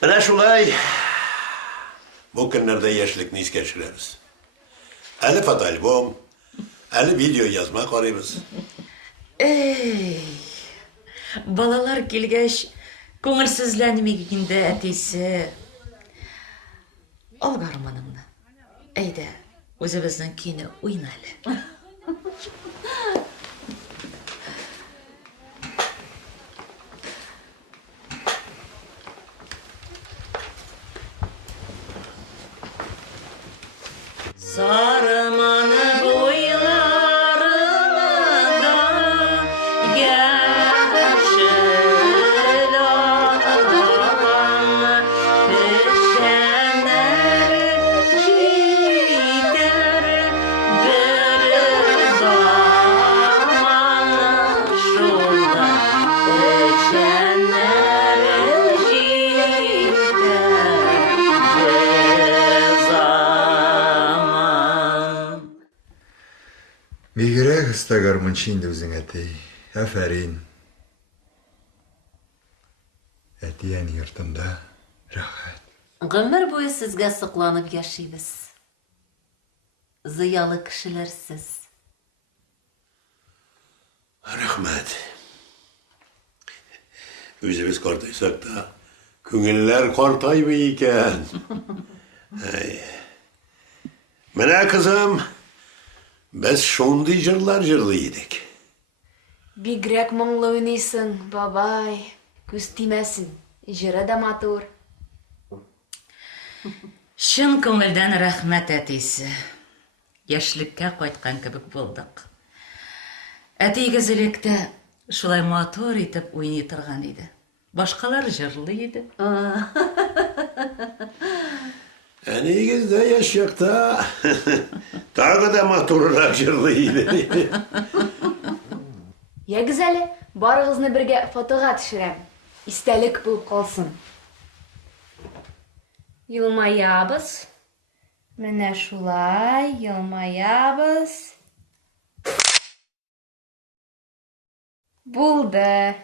Менә шулай bu günlerde yaşlıkны искә төшерәбез. Әле фотоальбом, әле видео язма карыйбыз. Эй, балалар килгәч, күңелсезләнмик инде әтисе. Ал гармуныңны. Әйдә, үзебезнең көйне уйна әле. Sarımani boylarını da yaşıl alan düşenler gider bir zaman şurada düşenler gider bir zaman. Бигрәк оста гармунчы инде үзең, әти. Афәрин. Әтиәнең йортында рәхәт. Гомер буе сезгә сокланып яшибез. Зыялы кешеләрсез. Рәхмәт. Үзебез картайсак та, күңелләр картаймый икән. Менә кызым, без шундый җырлар җырлый идек. Бигрәк моңлы уйныйсың, бабай. Күз тимәсен. Җыры да матур. Шын күңелдән рәхмәт әтисе. Яшьлеккә кайткан кебек булдык. Әтигез электә шулай матур итеп уйный торган иде. Башкалар җырлый иде. Әнигез дә яшь чакта тагы да матуррак җырлый иде. Ягез әле, барыгызны бергә фотога төшерәм. Истәлек булып калсын. Елмаябыз. Менә шулай, елмаябыз. Булды.